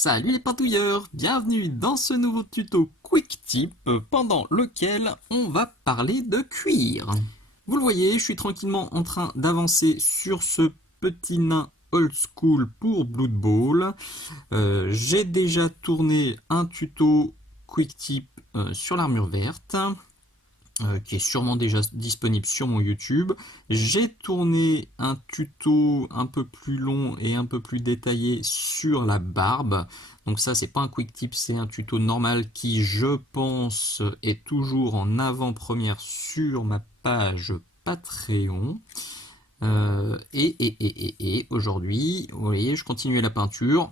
Salut les patouilleurs, bienvenue dans ce nouveau tuto Quick Tip pendant lequel on va parler de cuir. Vous le voyez, je suis tranquillement en train d'avancer sur ce petit nain old school pour Blood Bowl. J'ai déjà tourné un tuto Quick Tip sur l'armure verte. Qui est sûrement déjà disponible sur mon YouTube. J'ai tourné un tuto un peu plus long et un peu plus détaillé sur la barbe. Donc ça, c'est pas un quick tip, c'est un tuto normal qui, je pense, est toujours en avant-première sur ma page Patreon. Et aujourd'hui, vous voyez, je continue la peinture.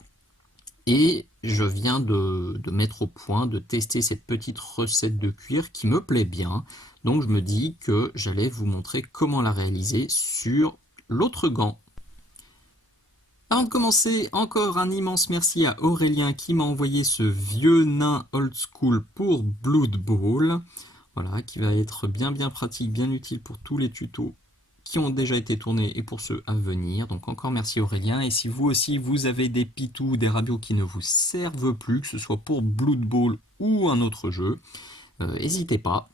Et je viens de mettre au point, de tester cette petite recette de cuir qui me plaît bien. Donc je me dis que j'allais vous montrer comment la réaliser sur l'autre gant. Avant de commencer, encore un immense merci à Aurélien qui m'a envoyé ce vieux nain old school pour Blood Bowl. Voilà, qui va être bien pratique, bien utile pour tous les tutos qui ont déjà été tournés et pour ceux à venir. Donc encore merci Aurélien. Et si vous aussi vous avez des pitous, des rabios qui ne vous servent plus, que ce soit pour Blood Bowl ou un autre jeu, n'hésitez pas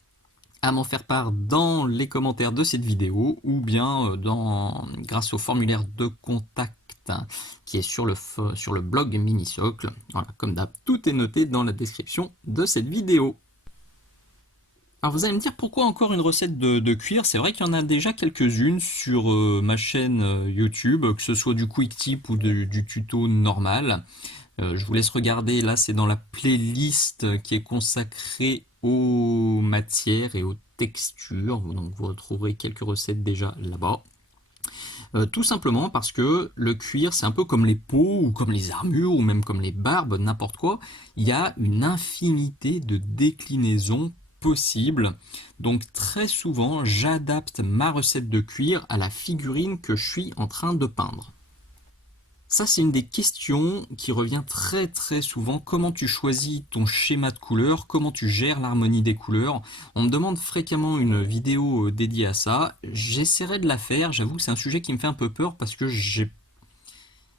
à m'en faire part dans les commentaires de cette vidéo ou bien grâce au formulaire de contact qui est sur le blog Minisocle. Voilà, comme d'hab, tout est noté dans la description de cette vidéo. Alors vous allez me dire pourquoi encore une recette de cuir. C'est vrai qu'il y en a déjà quelques-unes sur ma chaîne YouTube, que ce soit du quick tip ou du tuto normal. Je vous laisse regarder, là c'est dans la playlist qui est consacrée aux matières et aux textures. Donc vous retrouverez quelques recettes déjà là-bas. Tout simplement parce que le cuir, c'est un peu comme les peaux, ou comme les armures, ou même comme les barbes, n'importe quoi. Il y a une infinité de déclinaisons possibles. Donc très souvent, j'adapte ma recette de cuir à la figurine que je suis en train de peindre. Ça, c'est une des questions qui revient très souvent. Comment tu choisis ton schéma de couleurs? Comment tu gères l'harmonie des couleurs? On me demande fréquemment une vidéo dédiée à ça. J'essaierai de la faire. J'avoue que c'est un sujet qui me fait un peu peur parce que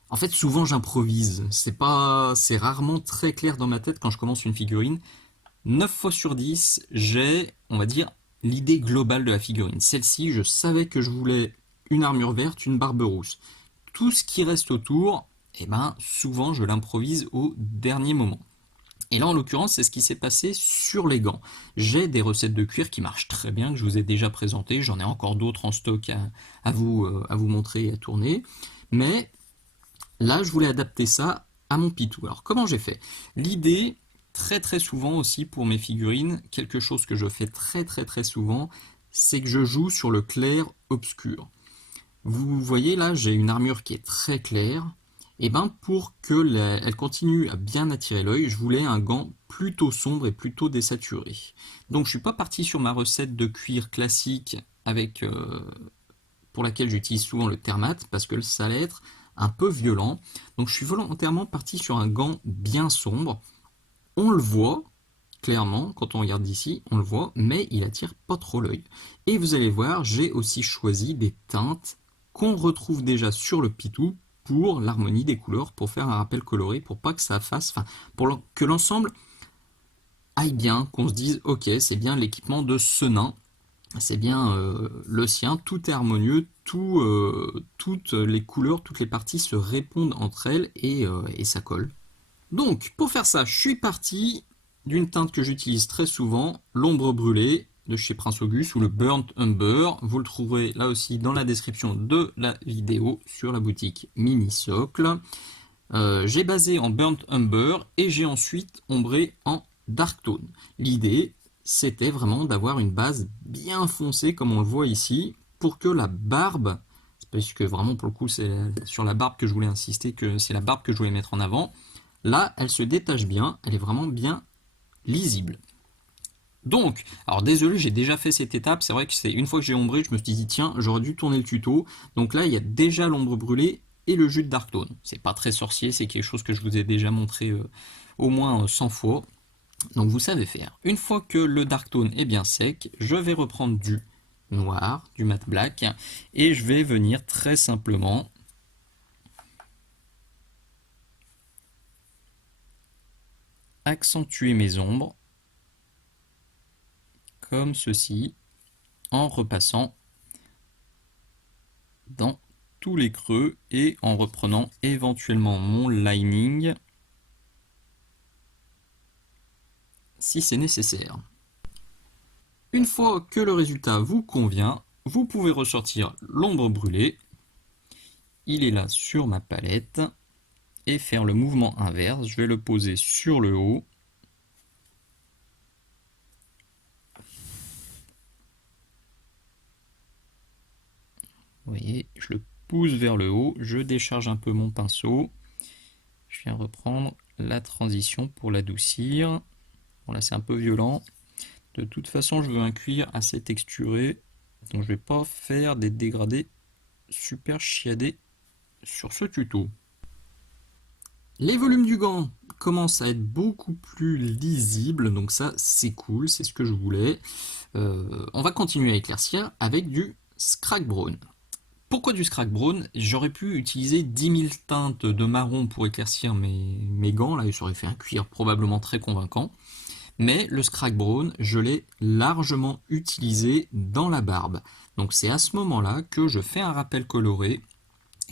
en fait, souvent j'improvise. C'est rarement très clair dans ma tête quand je commence une figurine. 9 fois sur 10, j'ai, on va dire, l'idée globale de la figurine. Celle-ci, je savais que je voulais une armure verte, une barbe rousse. Tout ce qui reste autour, eh ben, souvent je l'improvise au dernier moment. Et là, en l'occurrence, c'est ce qui s'est passé sur les gants. J'ai des recettes de cuir qui marchent très bien, que je vous ai déjà présentées. J'en ai encore d'autres en stock à vous montrer et à tourner. Mais là, je voulais adapter ça à mon pitou. Alors, comment j'ai fait? L'idée, très souvent aussi pour mes figurines, quelque chose que je fais très souvent, c'est que je joue sur le clair-obscur. Vous voyez là, j'ai une armure qui est très claire. Et ben pour elle continue à bien attirer l'œil, je voulais un gant plutôt sombre et plutôt désaturé. Donc je suis pas parti sur ma recette de cuir classique pour laquelle j'utilise souvent le thermate parce que ça allait être un peu violent. Donc je suis volontairement parti sur un gant bien sombre. On le voit clairement quand on regarde d'ici, on le voit, mais il attire pas trop l'œil. Et vous allez voir, j'ai aussi choisi des teintes qu'on retrouve déjà sur le pitou pour l'harmonie des couleurs, pour faire un rappel coloré, pour pas que ça fasse, pour que l'ensemble aille bien, qu'on se dise ok, c'est bien l'équipement de ce nain, c'est bien le sien, tout est harmonieux, toutes les couleurs, toutes les parties se répondent entre elles et ça colle. Donc pour faire ça, je suis parti d'une teinte que j'utilise très souvent, l'ombre brûlée de chez Prince Auguste ou le Burnt Umber. Vous le trouverez là aussi dans la description de la vidéo sur la boutique Minisocle. J'ai basé en Burnt Umber et j'ai ensuite ombré en Dark Tone. L'idée, c'était vraiment d'avoir une base bien foncée comme on le voit ici pour que la barbe, parce que vraiment pour le coup c'est sur la barbe que je voulais insister, que c'est la barbe que je voulais mettre en avant, là elle se détache bien, elle est vraiment bien lisible. Donc, alors désolé, j'ai déjà fait cette étape, c'est vrai que c'est une fois que j'ai ombré, je me suis dit tiens, j'aurais dû tourner le tuto. Donc là, il y a déjà l'ombre brûlée et le jus de Dark Tone. C'est pas très sorcier, c'est quelque chose que je vous ai déjà montré au moins 100 fois. Donc vous savez faire. Une fois que le Dark Tone est bien sec, je vais reprendre du noir, du matte black, et je vais venir très simplement accentuer mes ombres, comme ceci, en repassant dans tous les creux et en reprenant éventuellement mon lining si c'est nécessaire. Une fois que le résultat vous convient, vous pouvez ressortir l'ombre brûlée. Il est là sur ma palette et faire le mouvement inverse. Je vais le poser sur le haut. Vous voyez, je le pousse vers le haut, je décharge un peu mon pinceau. Je viens reprendre la transition pour l'adoucir. Bon là c'est un peu violent. De toute façon je veux un cuir assez texturé, donc je vais pas faire des dégradés super chiadés sur ce tuto. Les volumes du gant commencent à être beaucoup plus lisibles, donc ça c'est cool, c'est ce que je voulais. On va continuer à éclaircir avec du Scrag Brown. Pourquoi du Scrag Brown? J'aurais pu utiliser 10 000 teintes de marron pour éclaircir mes gants, là ça aurait fait un cuir probablement très convaincant. Mais le Scrag Brown, je l'ai largement utilisé dans la barbe. Donc c'est à ce moment-là que je fais un rappel coloré,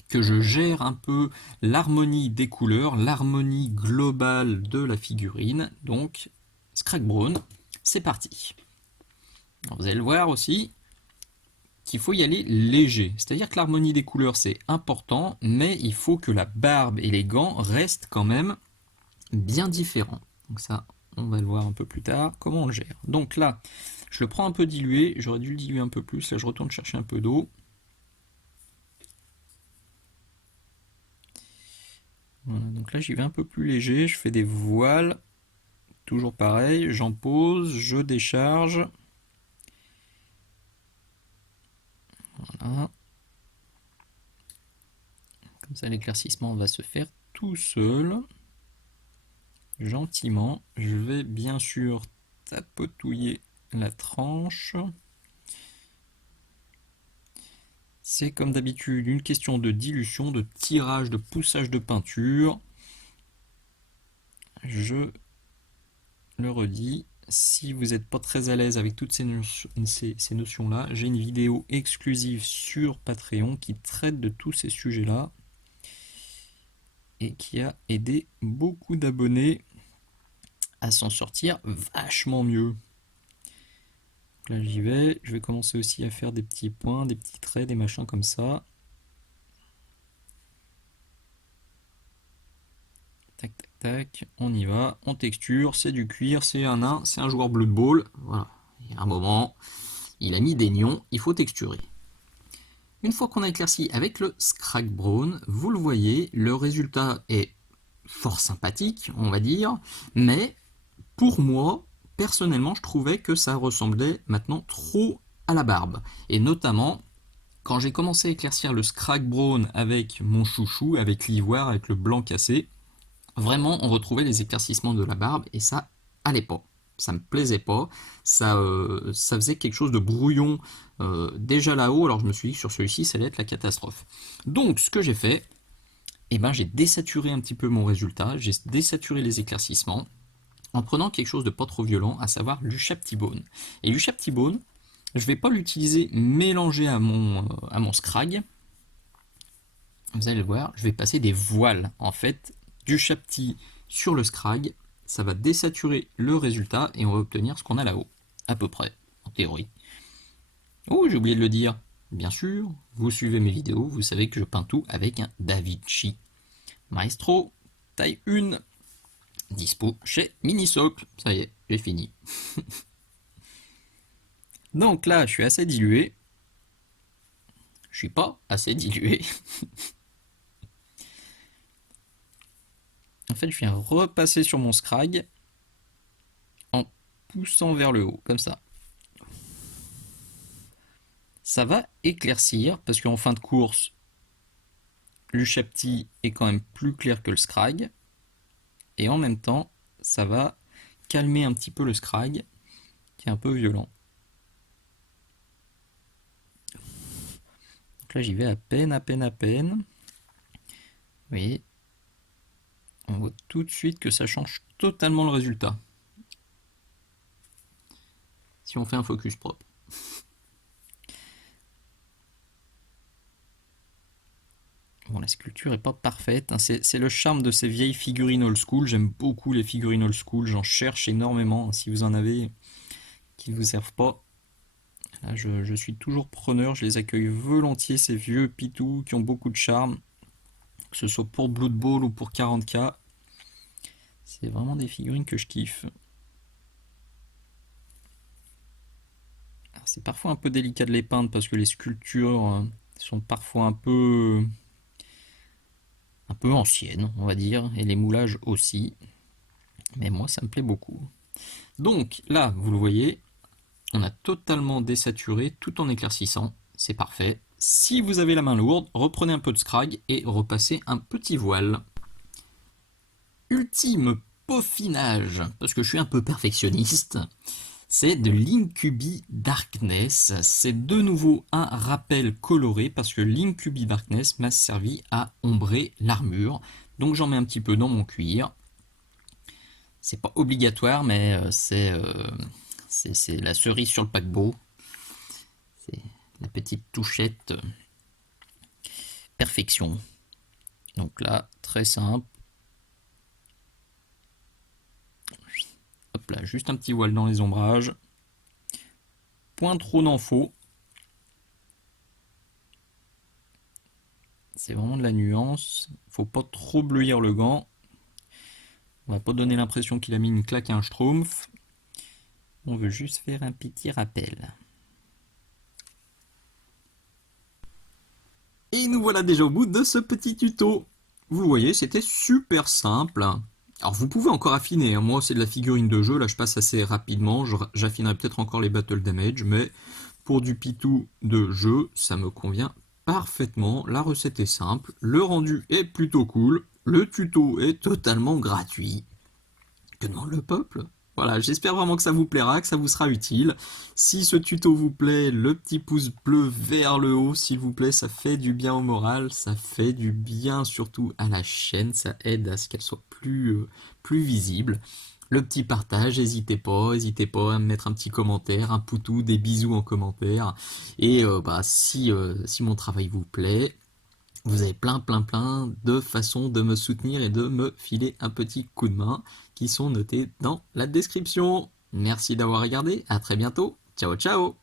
que je gère un peu l'harmonie des couleurs, l'harmonie globale de la figurine. Donc Scrag Brown, c'est parti. Alors, vous allez le voir aussi qu'il faut y aller léger. C'est-à-dire que l'harmonie des couleurs c'est important, mais il faut que la barbe et les gants restent quand même bien différents. Donc ça, on va le voir un peu plus tard, comment on le gère. Donc là, je le prends un peu dilué, j'aurais dû le diluer un peu plus, là je retourne chercher un peu d'eau. Voilà, donc là j'y vais un peu plus léger, je fais des voiles, toujours pareil, j'en pose, je décharge. Voilà. Comme ça l'éclaircissement va se faire tout seul. Gentiment, je vais bien sûr tapotouiller la tranche. C'est comme d'habitude une question de dilution, de tirage, de poussage de peinture. Je le redis, si vous n'êtes pas très à l'aise avec toutes ces notions-là, j'ai une vidéo exclusive sur Patreon qui traite de tous ces sujets-là et qui a aidé beaucoup d'abonnés à s'en sortir vachement mieux. Là j'y vais, je vais commencer aussi à faire des petits points, des petits traits, des machins comme ça. Tac, tac, tac, on y va, on texture, c'est du cuir, c'est un nain, c'est un joueur Blood Bowl. Voilà, il y a un moment, il a mis des nions, il faut texturer. Une fois qu'on a éclairci avec le Scrag Brown, vous le voyez, le résultat est fort sympathique, on va dire, mais pour moi, personnellement, je trouvais que ça ressemblait maintenant trop à la barbe. Et notamment, quand j'ai commencé à éclaircir le Scrag Brown avec mon chouchou, avec l'ivoire, avec le blanc cassé, vraiment, on retrouvait les éclaircissements de la barbe et ça allait pas. Ça me plaisait pas. Ça faisait quelque chose de brouillon déjà là-haut. Alors je me suis dit que sur celui-ci, ça allait être la catastrophe. Donc, ce que j'ai fait, eh ben, j'ai désaturé un petit peu mon résultat. J'ai désaturé les éclaircissements en prenant quelque chose de pas trop violent, à savoir l'Ushaptibone. Et l'Ushaptibone, je vais pas l'utiliser mélangé à mon Scrag. Vous allez le voir, je vais passer des voiles en fait du Shapti sur le Scrag. Ça va désaturer le résultat et on va obtenir ce qu'on a là-haut, à peu près, en théorie. Oh, j'ai oublié de le dire. Bien sûr, vous suivez mes vidéos, vous savez que je peins tout avec un Davichi Maestro taille 1, dispo chez Minisoc. Ça y est, j'ai fini. Donc là, je suis assez dilué. Je suis pas assez dilué. En fait, je viens repasser sur mon Scrag en poussant vers le haut, comme ça. Ça va éclaircir, parce qu'en fin de course, l'Ushapti est quand même plus clair que le Scrag. Et en même temps, ça va calmer un petit peu le Scrag, qui est un peu violent. Donc là, j'y vais à peine, à peine, à peine. Vous voyez, On voit tout de suite que ça change totalement le résultat. Si on fait un focus propre. Bon, la sculpture est pas parfaite, hein. C'est le charme de ces vieilles figurines old school. J'aime beaucoup les figurines old school, j'en cherche énormément, hein. Si vous en avez qui ne vous servent pas, là, je suis toujours preneur, je les accueille volontiers, ces vieux pitous qui ont beaucoup de charme, que ce soit pour Blood Bowl ou pour 40K. C'est vraiment des figurines que je kiffe. C'est parfois un peu délicat de les peindre parce que les sculptures sont parfois un peu anciennes, on va dire, et les moulages aussi. Mais moi, ça me plaît beaucoup. Donc là, vous le voyez, on a totalement désaturé tout en éclaircissant. C'est parfait. Si vous avez la main lourde, reprenez un peu de scrag et repassez un petit voile. Ultime peaufinage, parce que je suis un peu perfectionniste, c'est de l'Incubi Darkness. C'est de nouveau un rappel coloré parce que l'Incubi Darkness m'a servi à ombrer l'armure. Donc j'en mets un petit peu dans mon cuir. C'est pas obligatoire, mais c'est la cerise sur le paquebot. C'est la petite touchette perfection. Donc là, très simple. Hop là, juste un petit voile dans les ombrages. Point trop n'en faut. C'est vraiment de la nuance. Faut pas trop bleuir le gant. On va pas donner l'impression qu'il a mis une claque à un schtroumpf. On veut juste faire un petit rappel. Et nous voilà déjà au bout de ce petit tuto. Vous voyez, c'était super simple. Alors vous pouvez encore affiner, hein. Moi c'est de la figurine de jeu, là je passe assez rapidement, j'affinerai peut-être encore les battle damage, mais pour du pitou de jeu, ça me convient parfaitement. La recette est simple, le rendu est plutôt cool, le tuto est totalement gratuit. Que demande le peuple? Voilà, j'espère vraiment que ça vous plaira, que ça vous sera utile. Si ce tuto vous plaît, le petit pouce bleu vers le haut, s'il vous plaît, ça fait du bien au moral, ça fait du bien surtout à la chaîne, ça aide à ce qu'elle soit plus visible. Le petit partage, n'hésitez pas à me mettre un petit commentaire, un poutou, des bisous en commentaire. Et si mon travail vous plaît, vous avez plein de façons de me soutenir et de me filer un petit coup de main qui sont notées dans la description. Merci d'avoir regardé, à très bientôt, ciao ciao.